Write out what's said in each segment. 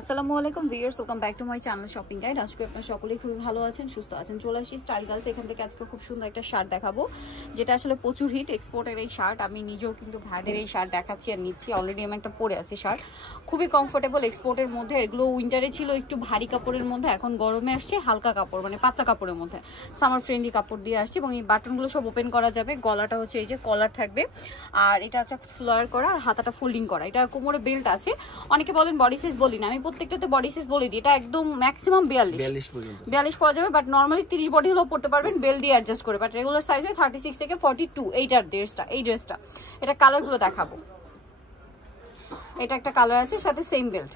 আসসালামু আলাইকুম viewers, welcome back to my channel shopping guide. আজকে আপনারা সকলেই খুবই ভালো আছেন, সুস্থ আছেন। চলে আসি স্টাইল গার্লস। এখান থেকে আজকে খুব সুন্দর একটা শার্ট দেখাবো, যেটা আসলে প্রচুর হিট এক্সপোর্টের এই শার্ট। আমি নিজেও কিন্তু ভাইদের এই শার্ট দেখাচ্ছি আর নিচ্ছি। অলরেডি আমি একটা পরে আছি শার্ট, খুবই কমফোর্টেবল এক্সপোর্টের মধ্যে। এগুলো উইন্টারে ছিল একটু ভারী কাপড়ের মধ্যে, এখন গরমে আসছে হালকা কাপড়, মানে পাতলা কাপড়ের মধ্যে সামার ফ্রেন্ডলি কাপড় দিয়ে আসছে। এবং এই বাটনগুলো সব ওপেন করা যাবে। গলাটা হচ্ছে এই যে কলার থাকবে, আর এটা আছে ফ্লোয়ার করা, আর হাতাটা ফোল্ডিং করা। এটা কোমরে বেল্ট আছে। অনেকে বলেন বডি সাইজ বলি না, আমি প্রত্যেকটাতে বডি সাইজ বলে দিই। এটা একদম ম্যাক্সিমাম 42 পাওয়া যাবে, বাট নর্মালি 30 বডি হলেও পড়তে পারবেন বেল্ট দিয়ে অ্যাডজাস্ট করে। বাট রেগুলার সাইজ হয় 36 থেকে 42। এইটার এই ড্রেসটা, এটা কালারগুলো দেখাবো। এটা একটা কালার আছে, সাথে সেম বেল্ট।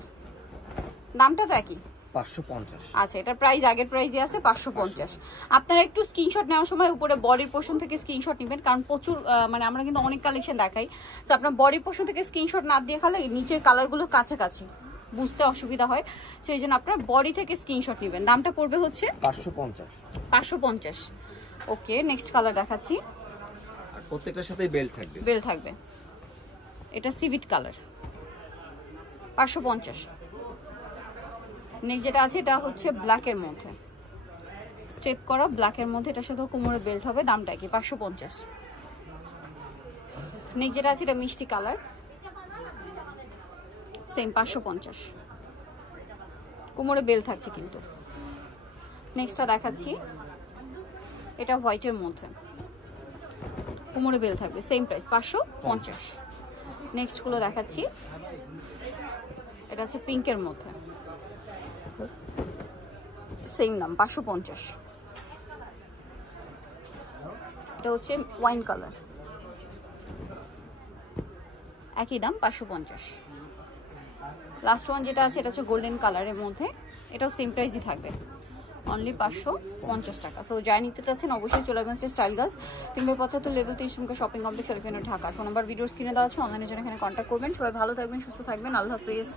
দামটা তো একই, 550। আচ্ছা, এটা প্রাইস আগের প্রাইসই আছে 550। আপনারা একটু স্ক্রিনশট নেওয়ার সময় উপরে বডির পোর্শন থেকে স্ক্রিনশট নেবেন, কারণ প্রচুর মানে আমরা কিন্তু অনেক কালেকশন দেখাই। তো আপনার বডির পোর্শন থেকে স্ক্রিনশট না দিয়ে খালে নিচের কালারগুলো কাছাকাছি বুঝতে অসুবিধা হয়, সেই জন্য আপনার বডি থেকে স্ক্রিনশট নেবেন। দামটা পড়বে হচ্ছে 550। ওকে, নেক্সট কালার দেখাচ্ছি। আর প্রত্যেকটার সাথেই বেল্ট থাকবে। এটা সিভিট কালার, 550। নেক্সট যেটা আছে এটা হচ্ছে ব্ল্যাকের মধ্যে, স্টেপ করা ব্ল্যাকের মধ্যে। এটা শুধু কোমরে বেল্ট হবে। দামটা কি? 550। নেক্সট যেটা আছে এটা মিষ্টি কালার, সেম 550। কোমরে বেল্ট থাকছে কিন্তু। নেক্সটটা দেখাচ্ছি, এটা হোয়াইটের মধ্যে, কোমরে বেল্ট থাকবে, সেম প্রাইস 550। নেক্সট গুলো দেখাচ্ছি, এটা হচ্ছে পিঙ্কের মধ্যে, সেম দাম 550। এটা হচ্ছে ওয়াইন কালার, একই দাম 550। লাস্ট ওয়ান যেটা আছে এটা হচ্ছে গোল্ডেন কালারের মধ্যে, এটাও সেম প্রাইসই থাকবে, অনলি 550 টাকা। সো যাই নিতে চাচ্ছেন অবশ্যই চলে আসবেন style girls, 375 level 30 Dhaka. Phone number ভিডিওর স্ক্রিনে দেওয়া আছে, অনলাইনের জন্য এখানে কন্ট্যাক্ট করবেন। সবাই ভালো থাকবেন, সুস্থ থাকবেন, আল্লাহ হাফেজ।